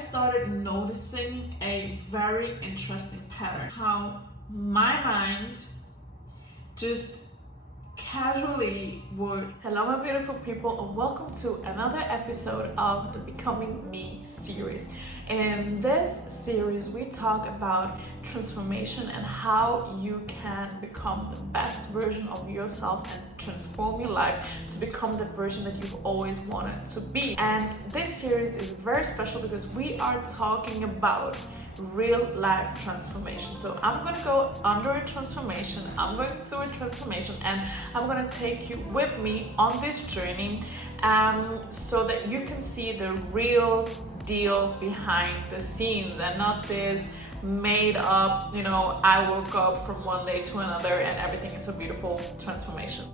started noticing a very interesting pattern. How my mind just casually would. Hello my beautiful people, and welcome to another episode of the Becoming Me series. In this series we talk about transformation and how you can become the best version of yourself and transform your life to become the version that you've always wanted to be. And this series is very special because we are talking about real life transformation. So I'm going to go under a transformation, I'm going through a transformation, and I'm going to take you with me on this journey so that you can see the real deal behind the scenes and not this made up, I woke up from one day to another and everything is a beautiful transformation.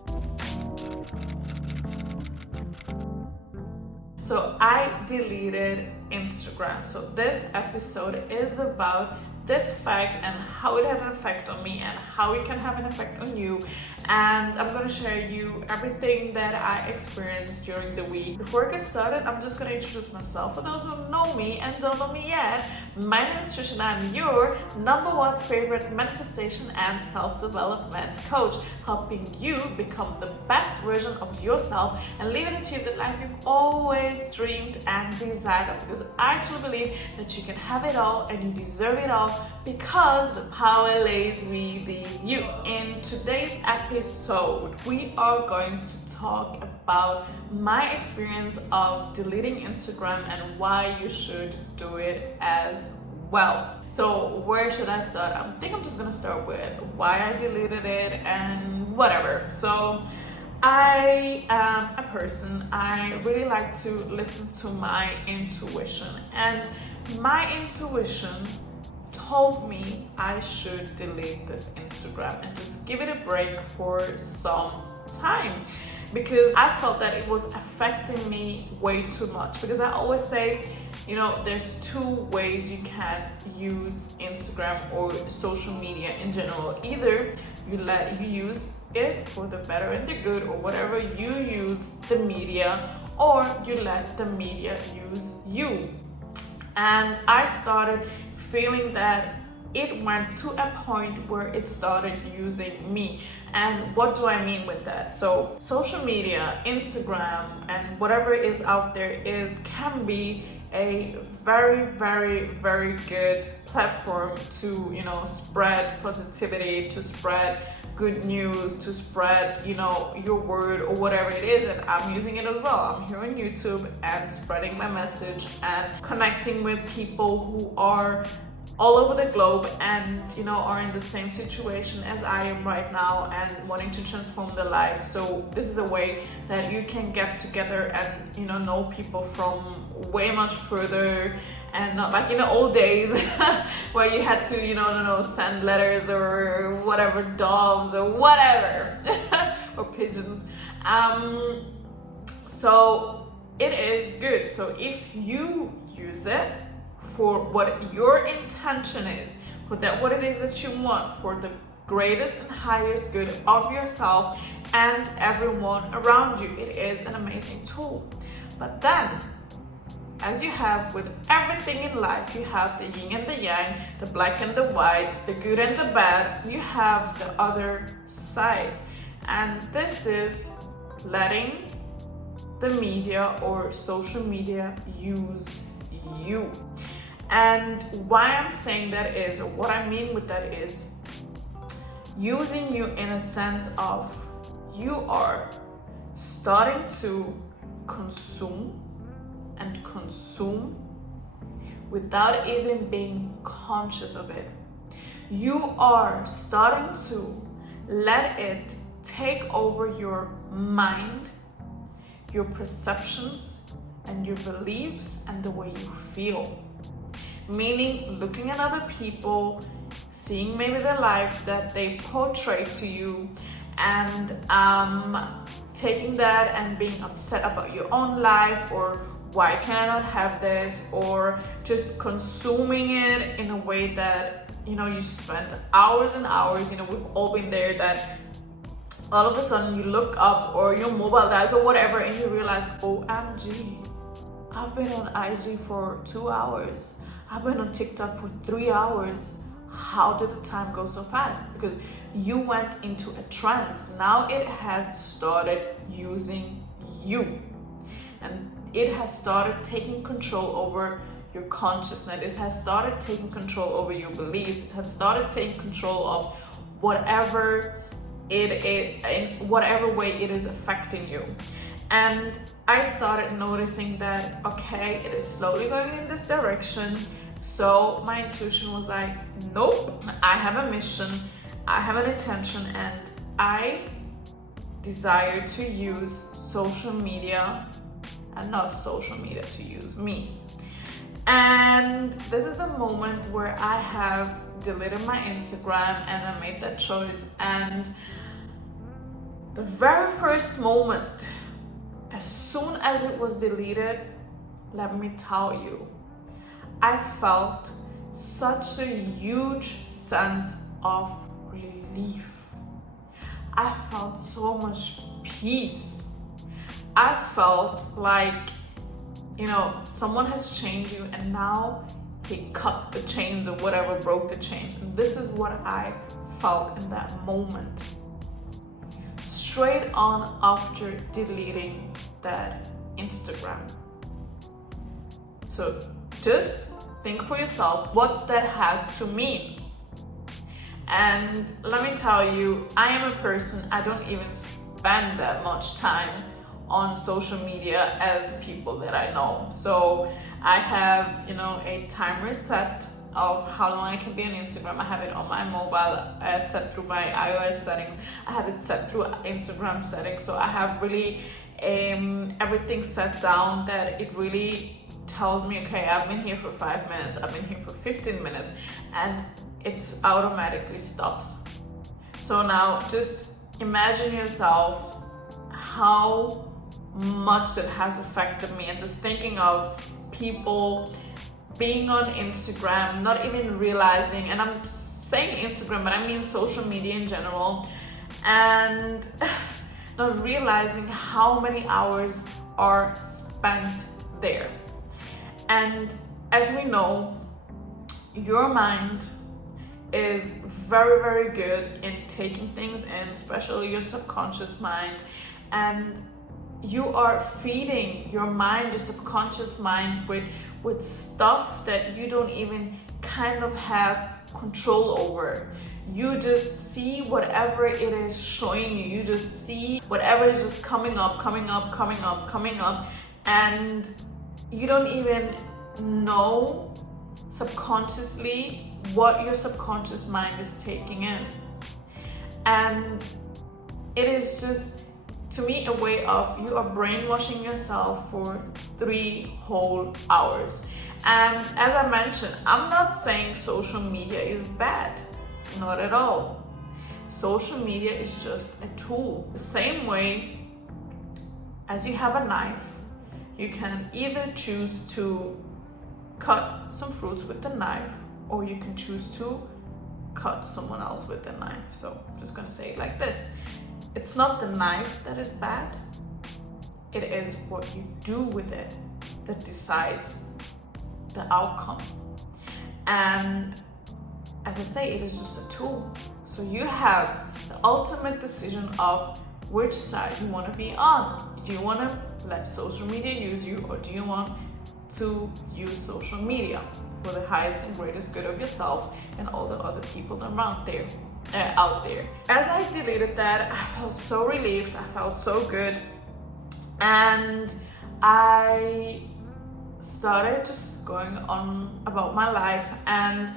So I deleted Instagram. So this episode is about this fact and how it had an effect on me and how it can have an effect on you. And I'm going to share you everything that I experienced during the week. Before I get started, I'm just going to introduce myself for those who know me and don't know me yet. My name is Trisha and I'm your #1 favorite manifestation and self-development coach, helping you become the best version of yourself and live and achieve the life you've always dreamed and desired of. Because I truly believe that you can have it all and you deserve it all, because the power lays within you. In today's episode, we are going to talk about my experience of deleting Instagram and why you should do it as well. So where should I start? I think I'm just gonna start with why I deleted it and whatever. So I am a person, I really like to listen to my intuition, and my intuition told me I should delete this Instagram and just give it a break for some time, because I felt that it was affecting me way too much. Because I always say, there's two ways you can use Instagram or social media in general. Either you use it for the better and the good, or whatever, you use the media, or you let the media use you. And I started feeling that it went to a point where it started using me. And what do I mean with that? So social media, Instagram, and whatever is out there, it can be a very, very, very good platform to, spread positivity, to spread good news, to spread, your word or whatever it is. And I'm using it as well. I'm here on YouTube and spreading my message and connecting with people who are all over the globe and are in the same situation as I am right now and wanting to transform their life. So this is a way that you can get together and know people from way much further, and not like in the old days where you had to send letters or whatever, doves or whatever or pigeons. So it is good. So if you use it for what your intention is, for that what it is that you want, for the greatest and highest good of yourself and everyone around you, it is an amazing tool. But then, as you have with everything in life, you have the yin and the yang, the black and the white, the good and the bad. You have the other side, and this is letting the media or social media use you. And why I'm saying that is, or what I mean with that is, using you in a sense of you are starting to consume and consume without even being conscious of it. You are starting to let it take over your mind, your perceptions, and your beliefs, and the way you feel. Meaning, looking at other people, seeing maybe the life that they portray to you, and taking that and being upset about your own life, or why can I not have this, or just consuming it in a way that you spent hours and hours. We've all been there, that all of a sudden you look up or your mobile dies or whatever and you realize, OMG, I've been on IG for 2 hours. I've been on TikTok for 3 hours. How did the time go so fast? Because you went into a trance. Now it has started using you. And it has started taking control over your consciousness. It has started taking control over your beliefs. It has started taking control of whatever it is, in whatever way it is affecting you. And I started noticing that, okay, it is slowly going in this direction. So my intuition was like, nope, I have a mission, I have an intention, and I desire to use social media and not social media to use me. And this is the moment where I have deleted my Instagram and I made that choice. And the very first moment, as soon as it was deleted, let me tell you, I felt such a huge sense of relief. I felt so much peace. I felt like, someone has chained you and now he cut the chains or whatever, broke the chains. And this is what I felt in that moment. Straight on after deleting that Instagram. So just think for yourself what that has to mean. And let me tell you, I am a person, I don't even spend that much time on social media as people that I know. So I have, a timer set of how long I can be on Instagram. I have it on my mobile, set through my iOS settings. I have it set through Instagram settings. So I have really everything set down that it really tells me, okay, I've been here for 5 minutes, I've been here for 15 minutes, and it automatically stops. So now just imagine yourself how much it has affected me, and just thinking of people being on Instagram, not even realizing, and I'm saying Instagram, but I mean social media in general, and not realizing how many hours are spent there. And as we know, your mind is very, very good in taking things in, especially your subconscious mind. And you are feeding your mind, your subconscious mind, with stuff that you don't even kind of have control over. You just see whatever it is showing you. You just see whatever is just coming up, and you don't even know subconsciously what your subconscious mind is taking in. And it is just, to me, a way of you are brainwashing yourself for 3 whole hours. And as I mentioned, I'm not saying social media is bad, not at all. Social media is just a tool. The same way as you have a knife, you can either choose to cut some fruits with the knife, or you can choose to cut someone else with the knife. So I'm just gonna say it like this. It's not the knife that is bad. It is what you do with it that decides the outcome. And as I say, it is just a tool. So you have the ultimate decision of which side you want to be on. Do you want to let social media use you, or do you want to use social media for the highest and greatest good of yourself and all the other people around there, out there? As I deleted that, I felt so relieved. I felt so good, and I started just going on about my life, and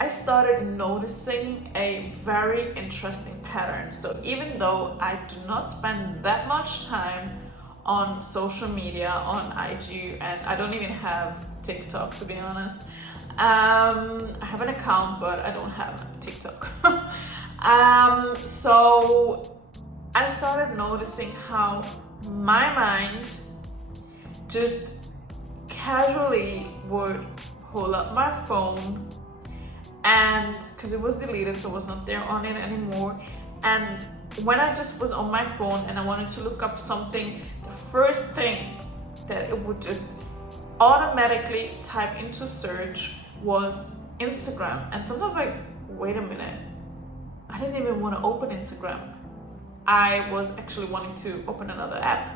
I started noticing a very interesting pattern. So even though I do not spend that much time on social media, on IG, and I don't even have TikTok, to be honest. I have an account, but I don't have TikTok. So I started noticing how my mind just casually would pull up my phone, and because it was deleted, so I was not there on it anymore. And when I just was on my phone and I wanted to look up something, the first thing that it would just automatically type into search was Instagram. And sometimes like, wait a minute, I didn't even want to open Instagram. I was actually wanting to open another app.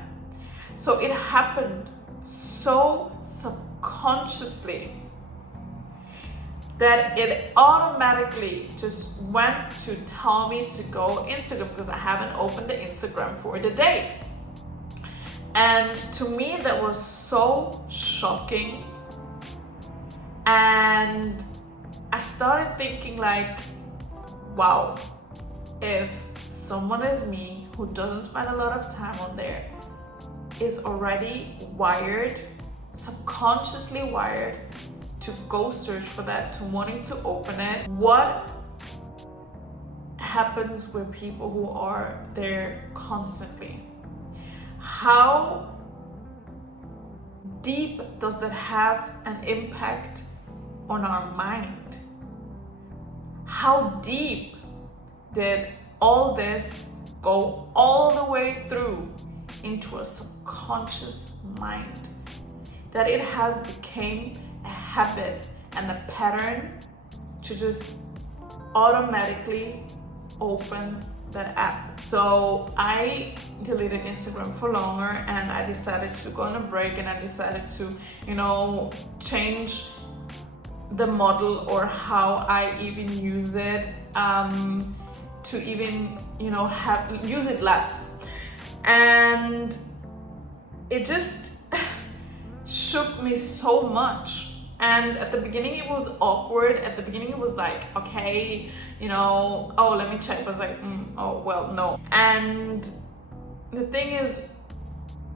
So it happened so subconsciously that it automatically just went to tell me to go Instagram because I haven't opened the Instagram for the day. And to me, that was so shocking. And I started thinking like, wow, if someone as me who doesn't spend a lot of time on there is already wired, subconsciously wired to go search for that, to wanting to open it, what happens with people who are there constantly? How deep does that have an impact on our mind? How deep did all this go all the way through into a subconscious mind, that it has become a habit and a pattern to just automatically open that app? So I deleted Instagram for longer, and I decided to go on a break, and I decided to, change the model or how I even use it, to even, use it less. And it just shook me so much. And at the beginning it was awkward. At the beginning it was like, okay, oh, let me check. I was like, oh, well, no. And the thing is,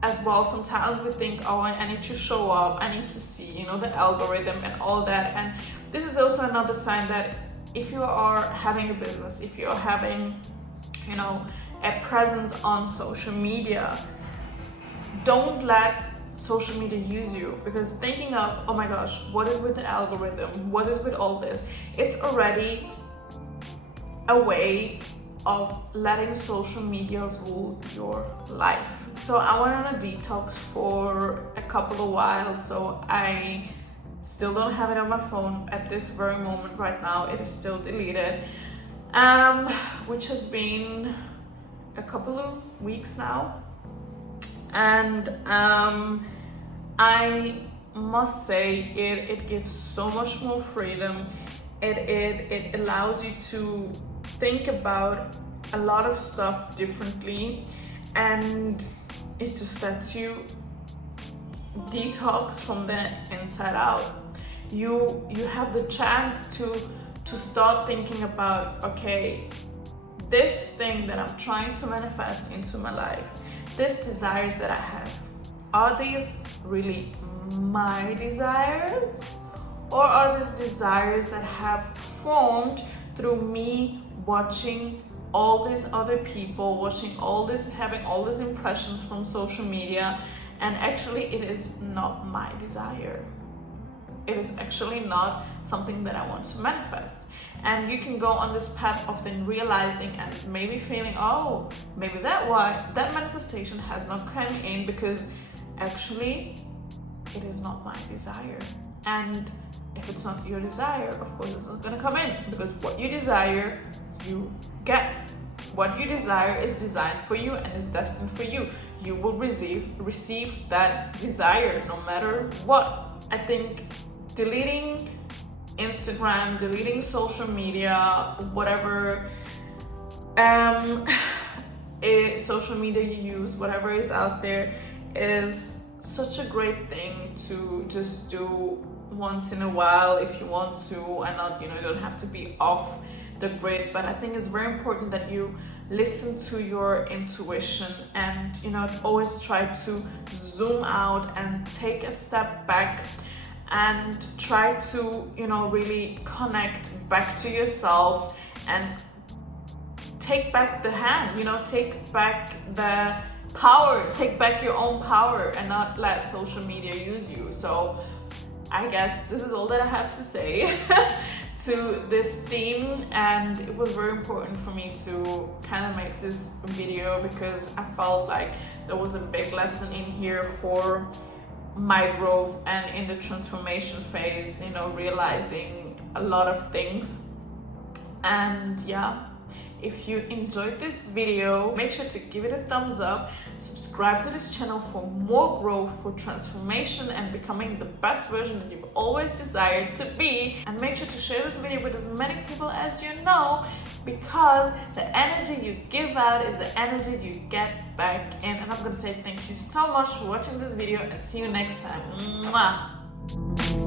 as well, sometimes we think, oh, I need to show up, I need to see, the algorithm and all that. And this is also another sign that if you are having a business, if you're having, a presence on social media, don't let social media use you, because thinking of, oh my gosh, what is with the algorithm? What is with all this? It's already a way of letting social media rule your life. So I went on a detox for a couple of while, so I still don't have it on my phone at this very moment right now. It is still deleted, which has been a couple of weeks now. And I must say it gives so much more freedom. It allows you to think about a lot of stuff differently, and it just lets you detox from the inside out. You have the chance to start thinking about, okay, this thing that I'm trying to manifest into my life, these desires that I have, are these really my desires, or are these desires that have formed through me watching all these other people, watching all this, having all these impressions from social media, and actually it is not my desire. It is actually not something that I want to manifest. And you can go on this path of then realizing and maybe feeling, oh, maybe that manifestation has not come in because actually it is not my desire. And if it's not your desire, of course it's not going to come in, because what you desire, you get. What you desire is designed for you and is destined for you. You will receive that desire no matter what. I think deleting Instagram, deleting social media, whatever social media you use, whatever is out there, is such a great thing to just do once in a while if you want to, and not, you don't have to be off the grid. But I think it's very important that you listen to your intuition and, always try to zoom out and take a step back and try to, really connect back to yourself and take back the hand, take back the power, take back your own power and not let social media use you. So I guess this is all that I have to say to this theme, and it was very important for me to kind of make this video because I felt like there was a big lesson in here for my growth and in the transformation phase, you know, realizing a lot of things. And yeah, if you enjoyed this video, make sure to give it a thumbs up, subscribe to this channel for more growth, for transformation and becoming the best version that you've always desired to be, and make sure to share this video with as many people as you know, because the energy you give out is the energy you get back in. And I'm gonna say thank you so much for watching this video and see you next time. Mwah!